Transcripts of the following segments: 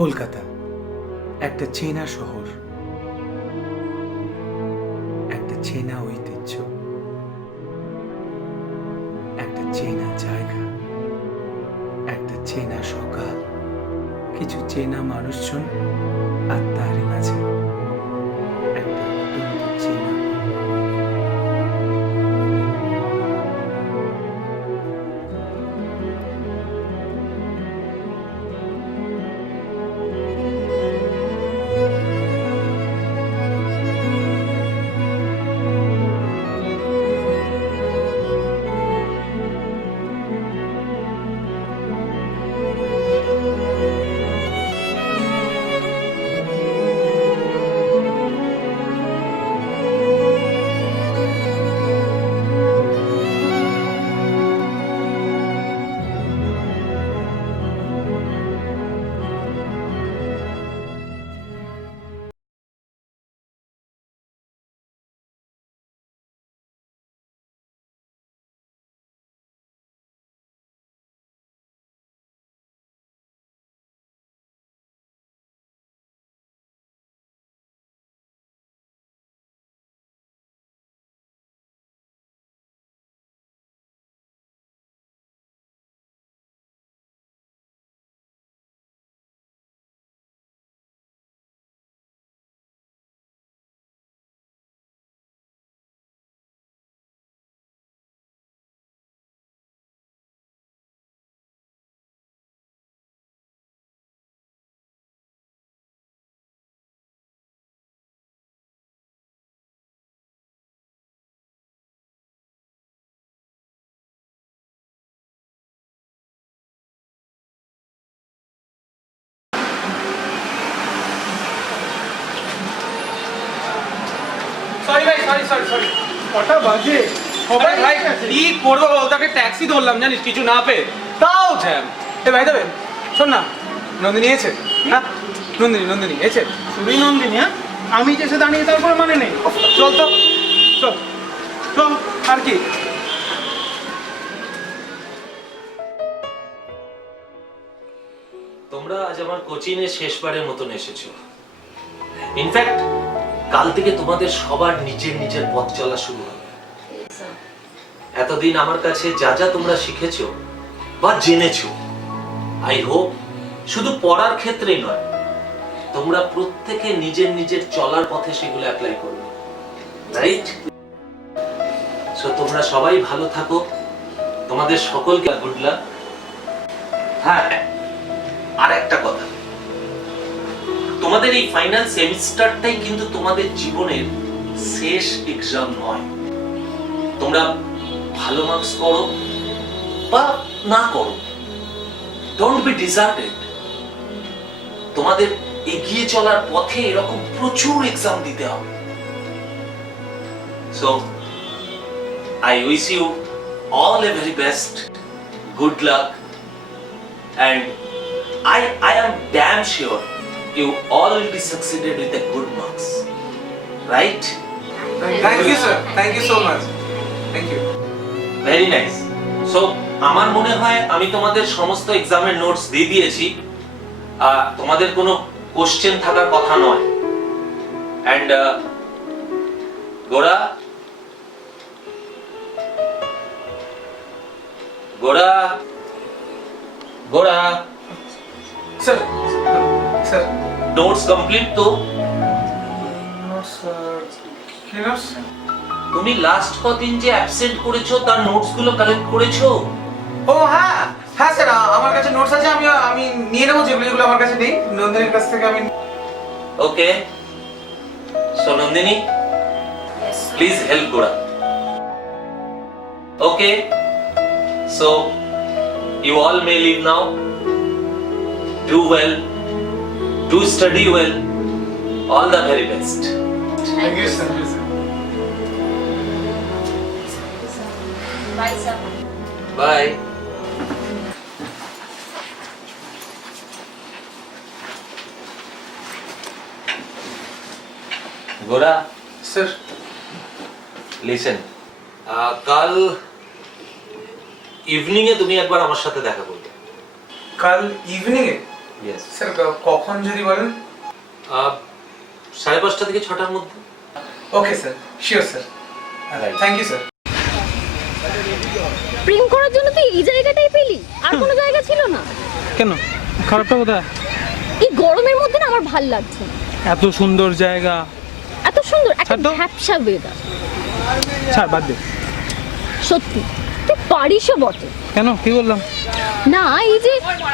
কলকাতা একটা চেনা শহর, একটা চেনা ঐতিহ্য, একটা চেনা জায়গা, একটা চেনা সকাল, কিছু চেনা মানুষজন, আর তারই মাঝে একটা অত্যন্ত চেনা সরি কটা বাজে? সবাই ভাই কি করবো বলতো, একটা ট্যাক্সি ধরলাম জানিস, কিছু না পেয়ে, তাও জ্যাম। এ ভাই দেবে, শোন না, নন্দিনী এসে? হ্যাঁ নন্দিনী এসে? শুধুই নন্দিনী? হ্যাঁ, আমি যে এসে দাঁড়িয়ে তারপর মানে নেই। চল তো, চল চল। আর কি তোমরা আজ আমার কোচিংয়ে শেষবারের মতন এসেছো। ইনফ্যাক্ট কাল থেকে তোমাদের সবার নিজের পথ চলা শুরু হবে। এতদিন আমার কাছে যা যা তোমরা শিখেছো বা জেনেছো, আই হোপ শুধু পড়ার ক্ষেত্রেই নয়, তোমরা প্রত্যেকে নিজের চলার পথে সেগুলো অ্যাপ্লাই করবে, রাইট? সো তোমরা সবাই ভালো থাকো, তোমাদের সকলকে গুড লাক। হ্যাঁ, আর একটা কথা, তোমাদের এই ফাইনাল সেমিস্টারটাই কিন্তু তোমাদের জীবনের শেষ এক্সাম নয়। তোমরা ভালো মার্কস করো বা না করো, ডোন্ট বি ডিসার্টেড। তোমাদের এগিয়ে চলার পথে এরকম প্রচুর এক্সাম দিতে হবে। So I wish you all a very best, good luck, and I am damn sure you all will be succeeded with a good marks, right? Thank you sir, thank you so much, thank you. Very nice. So আমার মনে হয় আমি তোমাদের সমস্ত এক্সামের notes দিয়ে দিয়েছি, তোমাদের কোনো কোশ্চেন থাকার কথা নয়। And গোড়া স্যার স্যার নোটস কমপ্লিট তো? কি নোটস? তুমি লাস্ট কদিন যে অ্যাবসেন্ট করেছো তার নোটস গুলো কালেক্ট করেছো? ও হ্যাঁ হ্যাঁ স্যার, আমার কাছে নোটস আছে, আমি নিয়ে নেবো, যেগুলো আমার কাছে নেই, নন্দিনীর কাছ থেকে আমি। ওকে, সো নন্দিনী প্লিজ হেল্প গোড়া। ওকে, so you all may leave now. Do well, do study well, all the very best. Thank you sir. Bye, sir. Bye. Gora sir listen, কাল ইভিনিং এ তুমি একবার আমার সাথে দেখা করবে। কাল ইভিনিং এ? ইয়েস স্যার কখন যদি বলেন? 5:30 থেকে 6টার মধ্যে। Okay sir, sure sir, thank you sir. প্রেম করার জন্য তুই এই জায়গাটাই পেলি, আর কোনো জায়গা ছিল না? কেন, খারাপটা কোথায়? এই গরমের মধ্যে না আমার ভাল লাগছে না। এত সুন্দর জায়গা। এত সুন্দর একটা ছাড় তো। ভ্যাপসা ওয়েদার। ছাড়, বাদ দে। সত্যি তুই পারিসও বটে। কেন, কি বললাম? না এই যে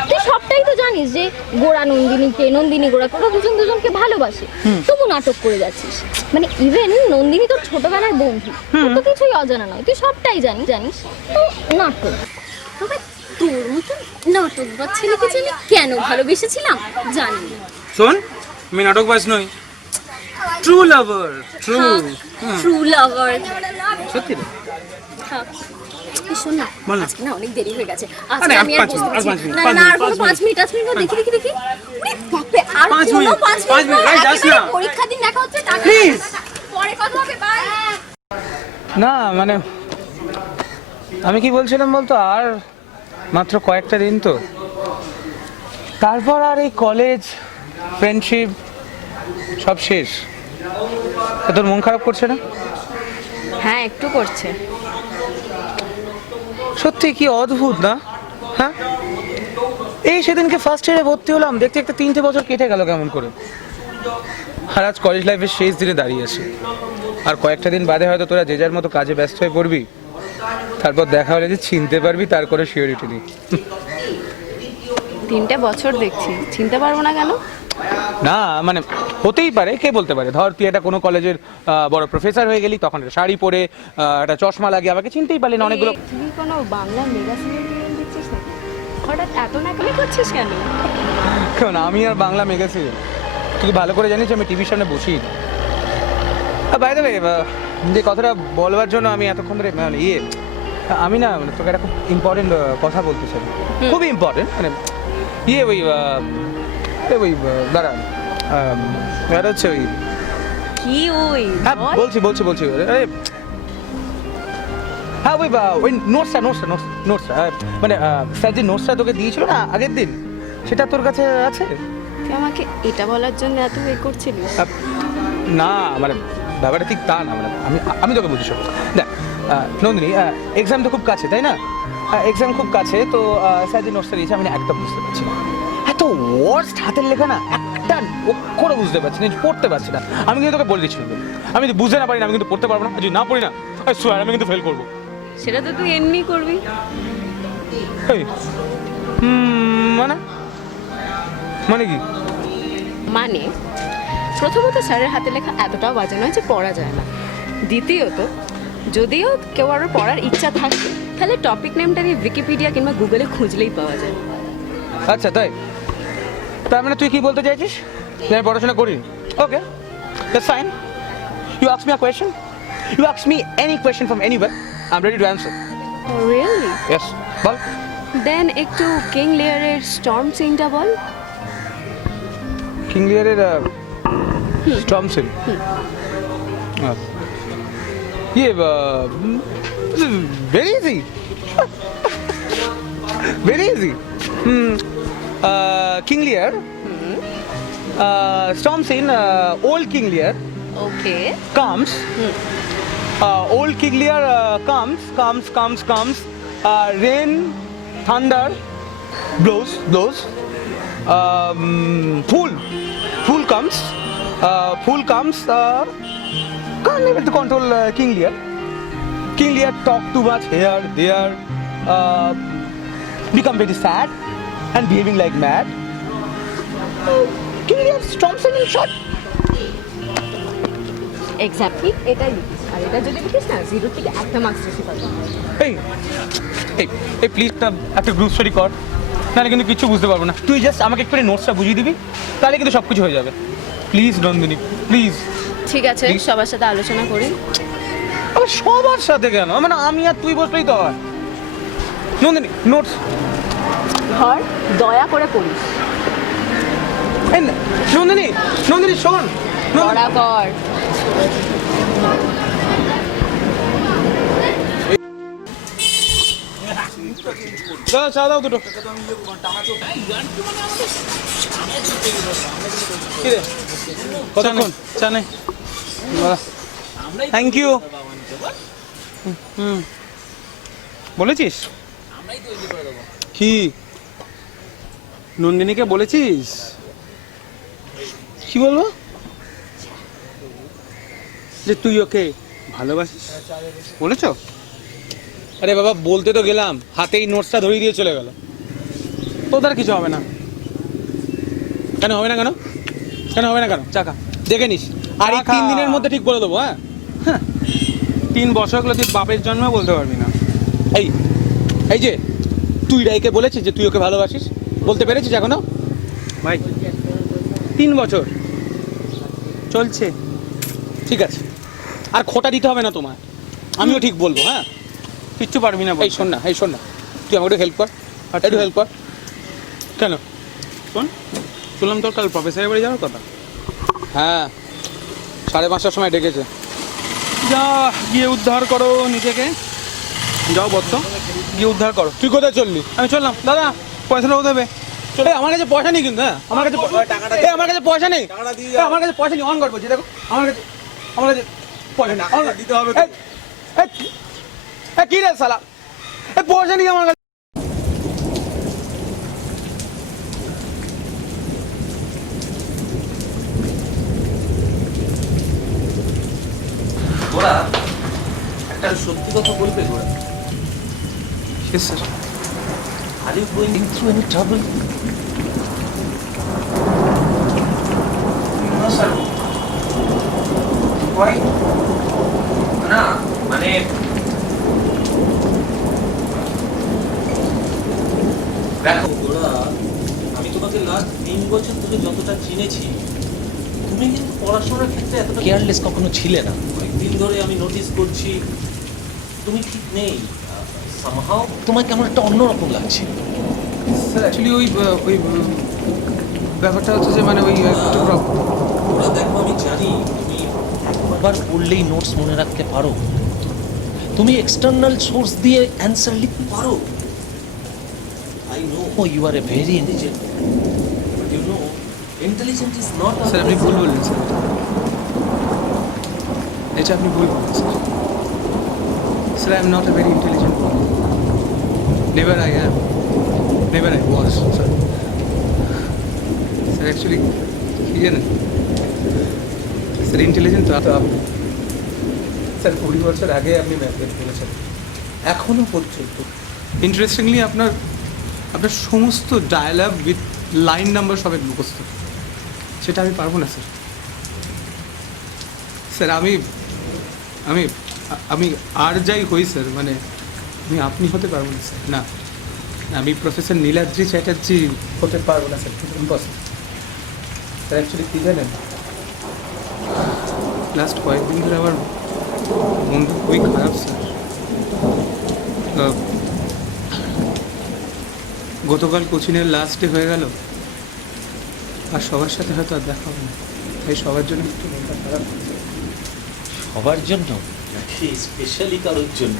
তুই সবটাই তো জানিস যে গোড়া নন্দিনীকে, নন্দিনী গোড়াকে, ওরা দুজন দুজনকে ভালোবাসে, তবু নাটক করে যাচ্ছিস। মানে ইভেন নন্দিনী তোর ছোটবেলার বন্ধু, তোর তো কিছুই অজানা নয়, তুই সবটাই জানিস তো নাটক। তবে তোর মতন নাটক বা ছেলেকে যে আমি কেন ভালোবেসেছিলাম জানি না। শোন, আমি নাটকবাজ নই, ট্রু লাভার। ট্রু ট্রু লাভার। সত্যি রে? শোন না, বল না। আজকে না অনেক দেরি হয়ে গেছে, আরে, আজকে আমি আর পাঁচ বসতে মিনিট, আর পারছি পাঁচ না। মিনিট, না আর পাঁচ কোনো 5 মিনিট দেখি ওরে বাপরে, আর পাঁচ কোনো মিনিট, 5 পাঁচ মিনিট মিনিট, এই যাস না। পরীক্ষার দিন দেখা হচ্ছে, টাকা Please. পরে কথা হবে, বাই। না মানে আমি কি বলছিলাম বলতো, আর মাত্র কয়েকটা দিন তো, তারপর আর এই কলেজ ফ্রেন্ডশিপ সব শেষ। তা তোর মন খারাপ করছে না? হ্যাঁ একটু করছে। সত্যি কি অদ্ভুত না? হ্যাঁ, এই সেদিনকে ফার্স্ট ইয়ারে ভর্তি হলাম, দেখতে একটা 3টে বছর কেটে গেল কেমন করে। আর আজ কলেজ লাইফের শেষ দিনে দাঁড়িয়ে আছি। আর কয়েকটা দিন বাদে হয়তো তোরা যে যার মতো কাজে ব্যস্ত হয়ে পড়বি, তারপর দেখা হলে যে চিনতে পারবি তার করে শিওরিটি নেই। 3টে বছর দেখছি, চিনতে পারবো না কেন? না মানে হতেই পারে, কে বলতে পারে। ধর তুই একটা কোনো কলেজের বড় প্রফেসর হয়ে গেলি, তখন একটা শাড়ি পরে একটা চশমা লাগিয়ে আমাকে চিনতেই পারলি না অনেকগুলো। তুই কোনো বাংলা মেগা সিরিয়াল দেখছিস না? হঠাৎ এত নাকামি করছিস কেন? কেন, আমি আর বাংলা মেগা সিরিয়াল? তুই ভালো করে জানিস আমি টিভির সামনে বসি। বাই দ্য ওয়ে, যে কথাটা বলবার জন্য আমি এতক্ষণ ধরে মানে আমি না মানে তোকে একটা খুব ইম্পর্টেন্ট কথা বলতে চাই, খুবই ইম্পর্টেন্ট। মানে ওই দাঁড়া, এটা হচ্ছে ওই, কি ওই হ্যাঁ বলছি আরে হ্যাঁ ওই নোটসটা মানে স্যার যে নোটসটা তোকে দিয়েছিল না আগের দিন, সেটা তোর কাছে আছে? তুই আমাকে এটা বলার জন্য এত ওয়ে করছিলিস? না মানে ব্যাপারটা ঠিক তা না, মানে আমি তোকে বুঝি শোন। দেখ নন্দিনী, এক্সাম তো খুব কাছে, তাই না? এক্সাম খুব কাছে তো স্যার যে নোটসটা দিয়েছে আমি না একদম বুঝতে পারছি না। এত ওয়ার্স্ট হাতের লেখা না, একটা অক্ষরও বুঝতে পারছি না, পড়তে পারছি না। আমি কিন্তু তোকে বলে দিচ্ছি, আমি যদি বুঝতে না পারি না আমি কিন্তু পড়তে পারবো না, যদি না পড়ি না আমি কিন্তু ফেল করবো। সেটা তো তুই এমনি করবি। এই, মানে মানে কি? মানে প্রথমত স্যারের হাতে লেখা এতটাও বাজে নয় যে পড়া যায় না। দ্বিতীয়ত যদিও কেউ আরও পড়ার ইচ্ছা থাকে, তাহলে টপিক নেমটা নিয়ে উইকিপিডিয়া কিংবা গুগলে খুঁজলেই পাওয়া যায়। আচ্ছা তাই, তার মানে তুই কি বলতে চাইছিস যে আমি পড়াশোনা করি? Okay, that's fine. You ask me a question, you ask me any question from anywhere, I am ready to answer. Really? Yes, বল। দেন একটু কিং লিয়ারের স্টর্ম সিনটা বল। কিং লিয়ারের storm scene? Very easy, very easy. King Lear, storm scene, old King Lear okay. comes, old King Lear comes, rain, thunder, blows, fool comes, can't able to control King Lear. King Lear talk too much here, there, become very sad and behaving like mad. King Lear storms in short. Exactly এটাই লিখিস, আর এটা যদি লিখিস না 0 থেকে 1 marks বেশি পাবি। এই please একটা group study কর, নাহলে কিন্তু কিছু বুঝতে পারবো না। তুই জাস্ট আমাকে একটু নোটসটা বুঝিয়ে দিবি, তাহলে কিন্তু সব কিছু হয়ে যাবে। Please Nandini, please. ঠিক আছে, সবার সাথে আলোচনা করি। আরে সবার সাথে কেন, মানে আমি আর তুই বসলেই তো হয়। নন্দিনী নোটস ধর, দয়া করে পড়িস। নন্দিনী শোন, পড়া কর। দাদা চা দাও দুটো। কি রে কতক্ষণ চা নেই? Thank you. হুম বলেছিস কি নন্দিনীকে বলেছিস? কি বলবো? যে তুই ওকে ভালোবাসিস বলেছো? আরে বাবা বলতে তো গেলাম, হাতেই নোটসটা ধরিয়ে দিয়ে চলে গেল। তোদের কিছু হবে না। কেন হবে না কেন? কেন হবে না কেন? চাকা দেখে নিস, আর এই টাকা। 3 দিনের মধ্যে ঠিক বলে দেবো। হ্যাঁ 3 বছর হলো তুই বাপের জন্মে বলতে পারবি না। এই এই যে তুই রাইকে বলেছিস যে তুই ওকে ভালোবাসিস, বলতে পেরেছিস এখনো? ভাই 3 বছর চলছে। ঠিক আছে, আর খোটা দিতে হবে না তোমার, আমিও ঠিক বলবো। হ্যাঁ কিচ্ছু পারবি না এই শোন না, এই শোন না, তুই আমাকে একটু হেল্প কর, একটু হেল্প কর। কেন? শোন, শুনলাম তোর কাল প্রফেসরের বাড়ি যাওয়ার কথা। হ্যাঁ 5:30টার সময় ডেকেছে। যা গিয়ে উদ্ধার করো নিজেকে। যাও বদ্ধ, গিয়ে উদ্ধার করো। তুই কোথায় চললি? আমি চললাম। দাদা পয়সাটাও দেবে। চলে, আমার কাছে পয়সা নেই কিন্তু। হ্যাঁ আমার কাছে আমার কাছে পয়সা নেই। আমার কাছে পয়সা নেই, অন কর বলছি। দেখো আমার কাছে পয়সা নেই, দিতে হবে। কি রে শালা, পয়সা নেই আমার কাছে। গোরা, একটা সত্যি কথা বলবে গোরা? Yes, sir. Are you going through any trouble? No, sir. Why? না মানে দেখো গোরা, আমি তোমাকে লাস্ট 3 বছর ধরে যতটা চিনেছি, তুমি কিন্তু পড়াশোনার ক্ষেত্রে এতটা কেয়ারলেস কখনো ছিলে না। অনেকদিন ধরে আমি নোটিস করছি তুমি ঠিক নেই। সামহাও তোমার কেমন একটা অন্যরকম লাগছে। স্যার অ্যাকচুয়ালি ওই ব্যাপারটা হচ্ছে যে মানে ওই একটু ওরা দেখো, আমি জানি তুমি একবার পড়লেই নোটস মনে রাখতে পারো, তুমি এক্সটার্নাল সোর্স দিয়ে অ্যান্সার লিখতে পারো। I know you are a very intelligent, but you know intelligent is not. Sir আপনি ভুল বললেন স্যার, এটা আপনি ভুল বললেন sir. Sir I am not a very intelligent boy, never I am, never I was sir. Sir actually কি জানেন sir, intelligent তো আপনি। স্যার 20 বছর আগে আপনি ম্যাথমেট বলেছেন, এখনও পর্যন্ত ইন্টারেস্টিংলি আপনার সমস্ত ডায়ালগ উইথ লাইন নাম্বার সব মুখস্থ। সেটা আমি পারবো না স্যার। স্যার আমি আমি আমি আর যাই হই স্যার, মানে আমি আপনি হতে পারবো না স্যার। না, আমি প্রফেসর নীলাদ্রি চ্যাটার্জি হতে পারবো না স্যার, ইম্পসিবল। স্যার অ্যাকচুয়ালি কী জানেন, লাস্ট কয়েকদিন ধরে আমার মনটা খুবই খারাপ স্যার। গতকাল কোচিনের লাস্ট ডে হয়ে গেল, আর সবার সাথে হয়তো আর দেখা হবে না, তাই সবার জন্য একটু মনটা খারাপ। সবার জন্য নাকি স্পেশালি কারোর জন্য?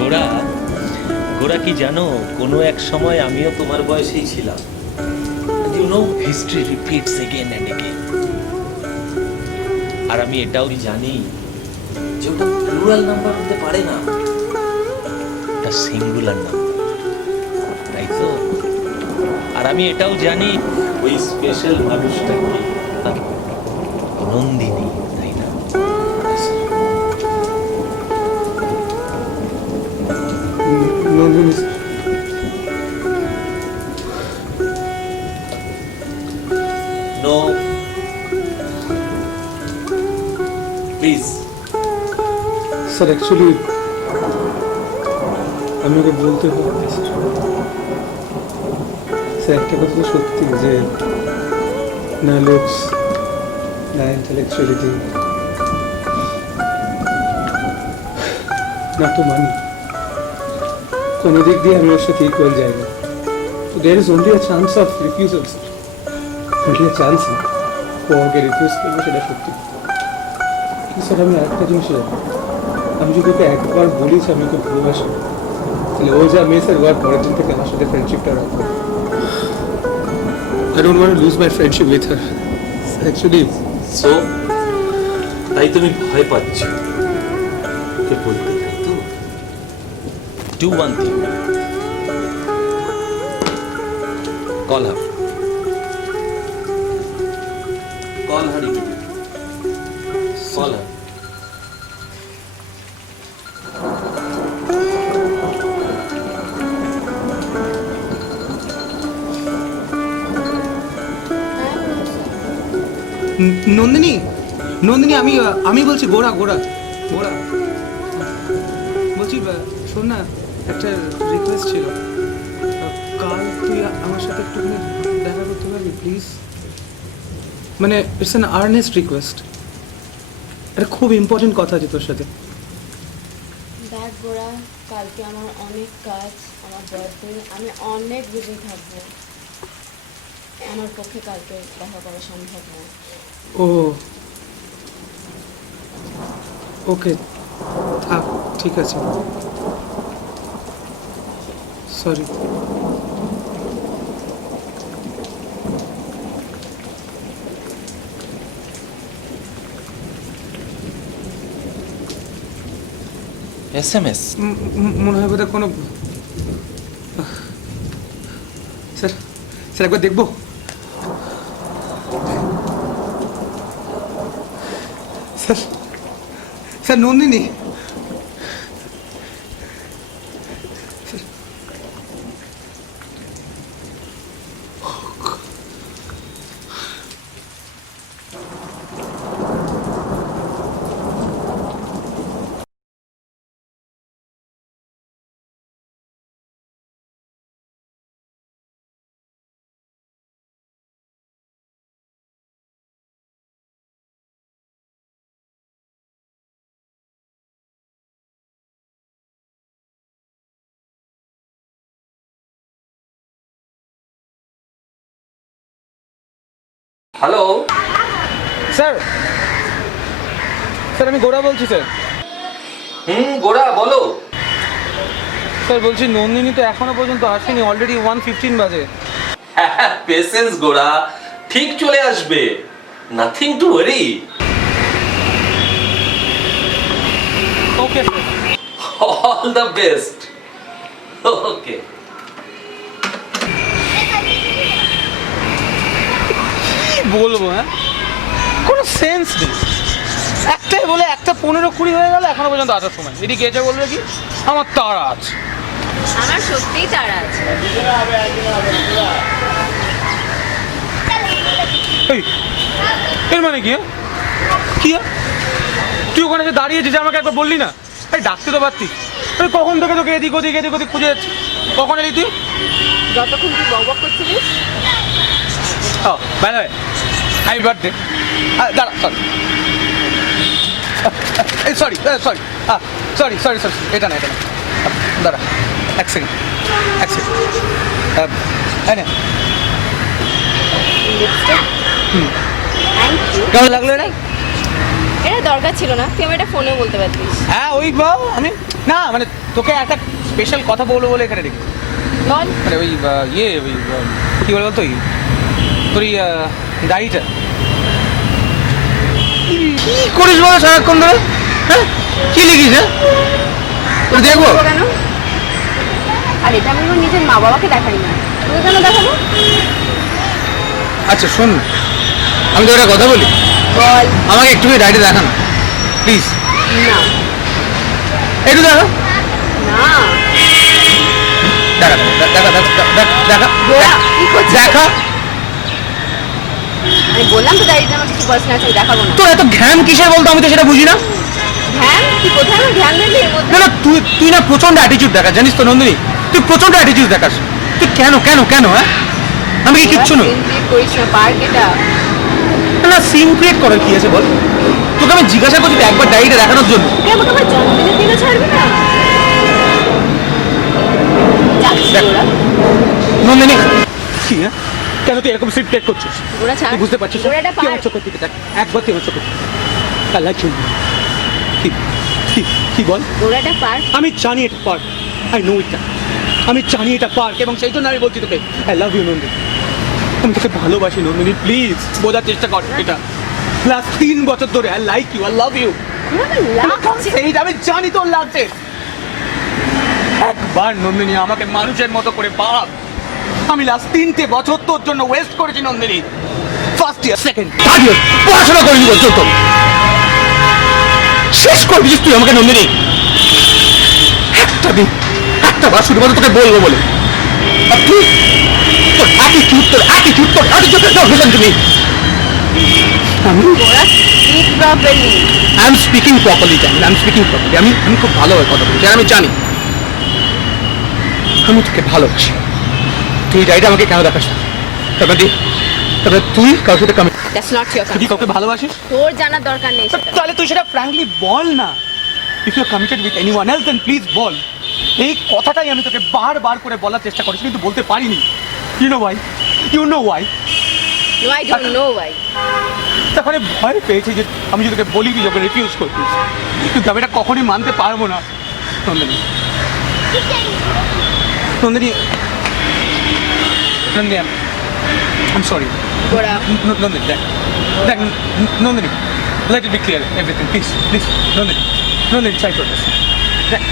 গোরা, গোরা কি জানো, কোনো এক সময় আমিও তোমার বয়সেই ছিলাম। You know history repeats again and again. আর আমি এটাও জানি যে ওটা প্লুরাল নাম্বার হতে পারে না, ওটা সিঙ্গুলার নাম্বার, তাই তো? আর আমি এটাও জানি ওই স্পেশাল মানুষটা কি, নন্দিনী, তাই না? Nandini sir, no please. Sir actually আমি ওকে বলতে পারি স্যার। স্যার একটা কথা তো সত্যি যে না লুকস, না ইন্টেলেকচুয়ালিটি, না তো মানি, কোনো দিক দিয়ে আমি ওর সাথে ইকুয়াল যাই না। তো there is only a chance of refusal sir. Media chance না ও ওকে রিকোয়েস্ট করবে সেটা সত্যি। কিন্তু স্যার আমি আরেকটা জিনিস জানি, আমি যদি ওকে একবার বলিস আমি ওকে ভালোবাসি, তাহলে ও যা মেয়ে স্যার ও আর পরের দিন থেকে আমার সাথে ফ্রেন্ডশিপটা রাখবে। I don't want to lose my friendship with her. Actually, so তাই তুমি ভয় পাচ্ছ কে বলতে, তাই তো? Do one thing. Call her. Call her immediately. Call her. Nandini, Nandini আমি বলছি গোড়া গোড়া গোড়া বলছি, শোন না, একটা রিকোয়েস্ট ছিল। কাল তুই আমার সাথে একটুখানি দেখা করতে পারবি প্লিজ? মানে ইটস অ্যান আর্নেস্ট রিকোয়েস্ট, এটা খুব ইম্পর্টেন্ট কথা আছে তোর সাথে। দেখ গোড়া, কালকে আমার অনেক কাজ, আমার বার্থডে, আমি অনেক বিজি থাকবো, আমার পক্ষে কালকে দেখা করা সম্ভব নয়। ও ওকে, থাক, ঠিক আছে, সরি। SMS. মনে হয় বোধহয় কোনো, স্যার স্যার একবার দেখবো? Sir sir Nandini, hello sir, sir আমি গোড়া বলছি স্যার। গোড়া বলো। স্যার বলছি নন্দিনী তো এখনো পর্যন্ত আসেনি, অলরেডি 1:15 বাজে। পেশেন্স গোড়া, ঠিক চলে আসবে, nothing to worry. Okay sir. All the best. Okay. কি বলবো, হ্যাঁ কোনো সেন্স নেই। একটাই বলে একটা 15-20 হয়ে গেল, এখনো পর্যন্ত আসার সময়। এদিকে এসে বলবে কি আমার তাড়া আছে। আমার সত্যিই তাড়া আছে। এই, এর মানে কি, হ্যাঁ? কি হ্যাঁ? তুই ওখানে যে দাঁড়িয়েছিস আমাকে একবার বললি না? এই ডাকতে তো পারতি। তুই কখন থেকে তোকে এদিক ওদিক খুঁজে যাচ্ছি। কখন এলি তুই? যতক্ষণ তুই বকবক করছিলিস। Oh by the way, happy birthday. দাঁড়া, sorry sorry sorry sorry sorry, এটা না, দাঁড়া এক সেকেন্ড। Thank you. কেমন লাগলো এটা? এটা দরকার ছিল না, তুই আমি এটা ফোনেও বলতে পারতিস। হ্যাঁ ওই আমি না, মানে তোকে একটা স্পেশাল কথা বলবো বলে এখানে রেখে, বল। মানে ওই কী বলে বলতো, তোর এই ডায়েরিটা কি করিস বলো সারাক্ষণ ধরে? হ্যাঁ কি লিখিস? হ্যাঁ দেখবো কেন? আর এটা আমি আমার নিজের মা বাবাকে দেখাই না, তোকে কেন দেখাবো? আচ্ছা শোন, আমি তো একটা কথা বলি, বল। আমাকে একটু ডায়েরি দেখা না প্লিজ। না একটু দেখা, না দেখা দেখা দেখা দেখা গোয়া, কি করছিস? দেখা। আমি বললাম তো ডায়েরিতে আমার কিছু পার্সোনাল আছে, দেখাবো না। তোর এত ঘ্যাম কিসের বলতো, আমি তো সেটা বুঝি না। ধ্যান? তুই কোথায় আমার ধ্যান দিলি এর মধ্যে? না না, তুই না প্রচন্ড অ্যাটিটিউড দেখাস, জানিস তো নন্দিনী, তুই প্রচন্ড অ্যাটিটিউড দেখাস। তুই কেন কেন কেন হ্যাঁ? আমি কি কিচ্ছু নই? তুই করিস না, পার্ক এটা। না সিন ক্রিয়েট করার কি আছে বল? তোকে আমি জিজ্ঞাসা করছি তো একবার ডায়েরিটা দেখানোর জন্য। তুই আমাকে আমার জন্মদিনের দিনে ছাড়বি না? যাচ্ছি দেখ। ওরা। নন্দিনী কি হ্যাঁ কেন তুই এরকম সিট প্লেট করছিস? গোড়া ছাড় তুই বুঝতে পারছিস না? গোড়াটা তুই পার আমার চোখের দিকে দেখ, একবার তুই আমার চোখের দিকে আই লাইক ইউ। কি বল? গোড়াটা পার আমি জানি এটা পার্ক, আই নো ইট, আমি জানি এটা পার্ক, এবং সেই জন্য আমি বলছি তোকে আই লাভ ইউ নন্দিনী। আমি তোকে ভালোবাসি নন্দিনী, প্লিজ বোঝার চেষ্টা কর এটা। লাস্ট 3 বছর ধরে I like you, I love you. আমি জানি তোর লাগছে। একবার নন্দিনী আমাকে মানুষের মতো করে ভাব। আমি লাস্ট 3টে বছর তোর জন্য ওয়েস্ট করেছি Nandini. First year, second, third year পড়াশোনা করিনি পর্যন্ত। শেষ করে দিস তুই আমাকে নন্দিনী। একটা দিন, একটা বার শুধুমাত্র তোকে বলবো বলে, আর তুই তোর অ্যাটিটিউডের ভীষণ তুমি। গোড়া speak properly I am speaking properly, আমি খুব ভালোভাবে কথা বলছি, আর আমি জানি আমি তোকে ভালোবাসি। তুই ডাইটা আমাকে কেন দেখাস না? তবে তুই কারোর সাথে দ্যাটস নট ইওর তুই কি কাউকে ভালোবাসিস? তোর জানার দরকার নেই সেটা তাহলে তুই সেটা ফ্র্যাঙ্কলি বল না। If you are committed with anyone else then please বল। এই কথাটাই আমি তোকে বারবার করে বলার চেষ্টা করেছি, কিন্তু বলতে পারিনি। You know why? No I don't know why তারপরে ভয় পেয়েছি যে আমি যদি তোকে বলি তুই ওকে রিফিউজ করতিস, কিন্তু আমি এটা কখনোই মানতে পারবো না। Nandini I'm sorry. গোড়া Nandini, দেখ, Nandini, let it be clear, everything, please, Nandini, try to understand. দেখ,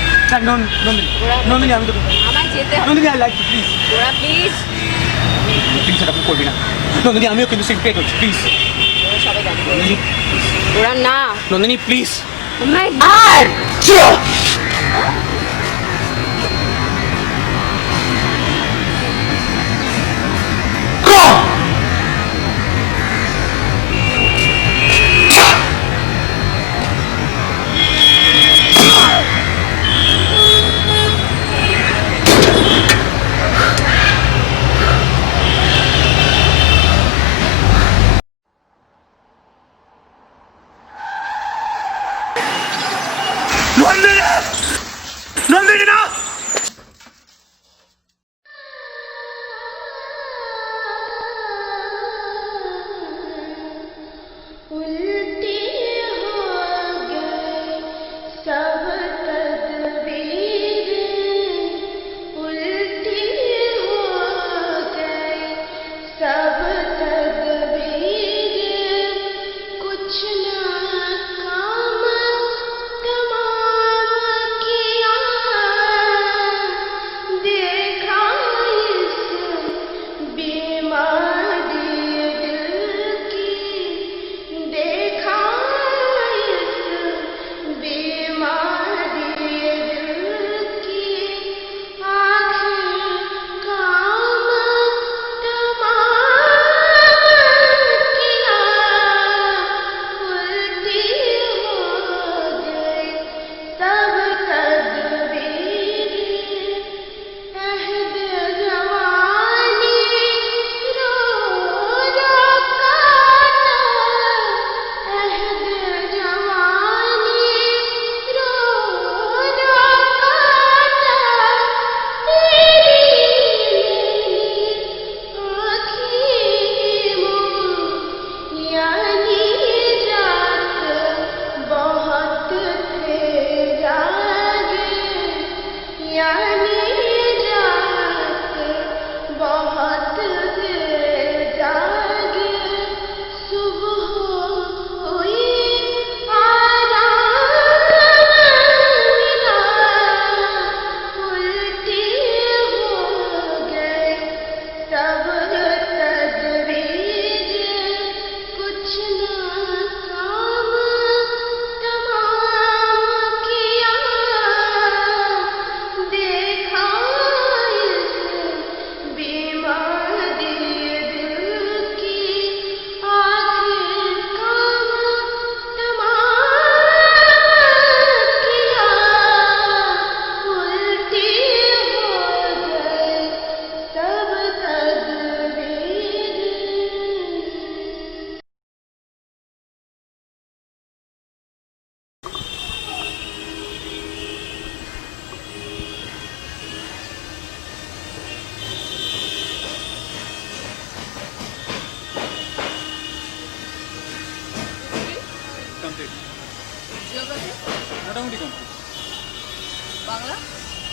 Nandini, আমি তোকে, আমায় যেতে হবে Nandini, I like you, please. গোড়া প্লিজ প্লিজ এটা করবি না। Nandini, আমিও কিন্তু সিনক্রেট হচ্ছি, প্লিজ। গোড়া সবাই জানে গোড়া না Nandini, please. Oh my God Nandini!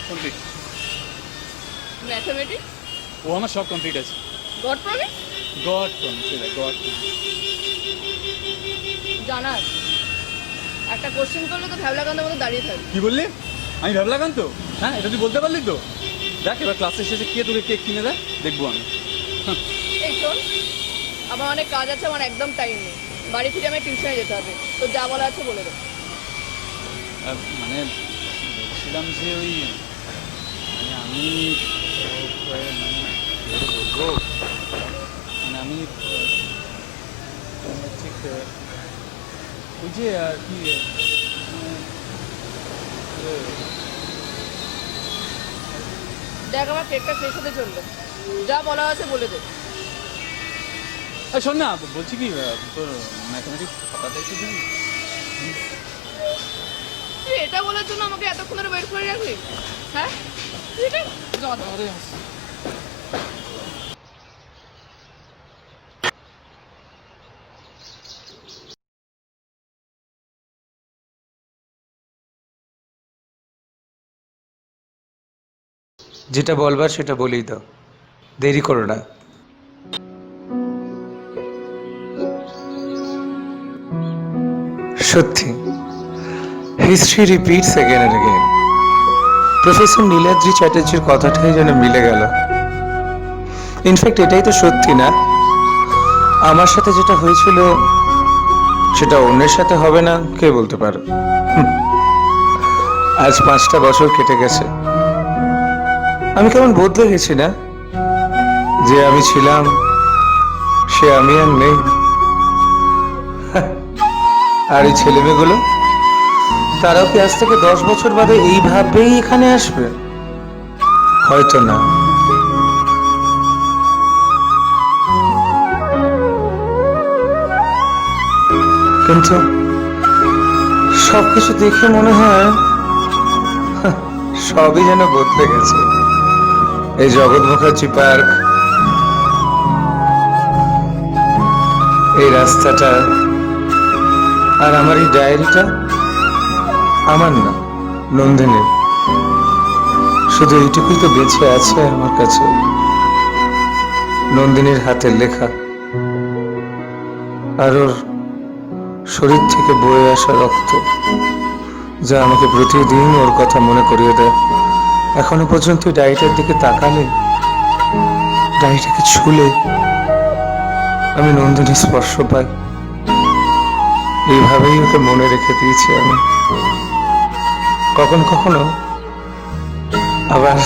Complete. Mathematics, ও আমার সব কমপ্লিট আছে। God promise, God promise, God. জানা আছে। একটা কোশ্চেন করলে তো ভ্যাবলাকান্তের মতো দাঁড়িয়ে থাকবে। কি বললি? আমি ভাবলাম তো, হ্যাঁ এটা তুই বলতে পারলি তো। দেখ এবার ক্লাসের শেষে কে তোকে কেক কিনে দেয় দেখবো আমি। এই শোন, আমার অনেক কাজ আছে, আমার একদম টাইম নেই। বাড়ি ফিরে আমি টিউশনে যেতে হবে। তো যা বলা আছে বলে দে। মানে বলছিলাম যে ওই মানে আমি মানে বলবো মানে আমি ঠিক ওই যে আর কি দেখ আমার কেকটা শেষ হতে চললো। যা বলা আছে বলে দে। শোন না, বলছি কি তোর ম্যাথমেটিক্স খাতাটা একটু দিবি? তুই এটা বলার জন্য আমাকে এতক্ষণ ধরে ওয়েট করে রাখলি? হ্যাঁ তুই এটা জমা দে। যেটা বলবার সেটা বলেই দাও, দেরি করো না। সত্যি, history repeats again and again. Professor Niladri চ্যাটার্জির কথাটাই যেন মিলে গেল। ইনফ্যাক্ট এটাই তো সত্যি না? আমার সাথে যেটা হয়েছিল সেটা অন্যের সাথে হবে না, কে বলতে পারো? আজ 5টা বছর কেটে গেছে। আমি কেমন বদলে গেছি না? যে আমি ছিলাম সে আমি আর নেই। আর এই ছেলেমেয়েগুলো, তারাও কি আজ থেকে 10 বছর বাদে এইভাবেই এখানে আসবে? হয়তো না। কিন্তু সবকিছু দেখে মনে হয় সবই যেন বদলে গেছে। এই জগৎ মুখার্জি পার্ক, এই রাস্তাটা, আর আমার এই ডায়েরিটা আমার না, নন্দিনীর। শুধু এইটুকুই তো বেঁচে আছে আমার কাছে, নন্দিনীর হাতের লেখা আর ওর শরীর থেকে বয়ে আসা রক্ত, যা আমাকে প্রতিদিন ওর কথা মনে করিয়ে দেয়। এখনো পর্যন্ত ডায়েরিটার দিকে তাকালে, ডায়েরিটাকে ছুলে আমি নন্দিনীর স্পর্শ পাই। এইভাবেই ওকে মনে রেখে দিয়েছি আমি। কখনো কখনো আবার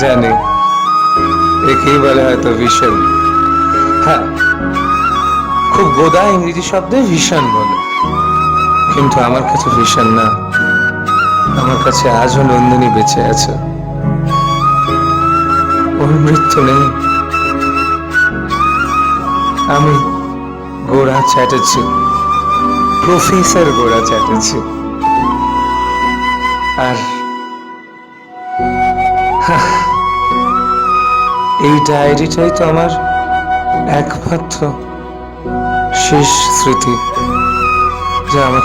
জানি একেই বলে হয়তো ভিশন। হ্যাঁ, খুব গোদা ইংরেজি শব্দে ভিশন বলে, কিন্তু আমার কাছে ভিশন না। আমার কাছে আজও নন্দিনী বেঁচে আছে, ওর মৃত্যু নেই। আমি গোরা চ্যাটার্জি, প্রফেসর গোরা চ্যাটার্জি। আর এই ডায়েরিটাই তো আমার একমাত্র শেষ স্মৃতি, যা আমাকে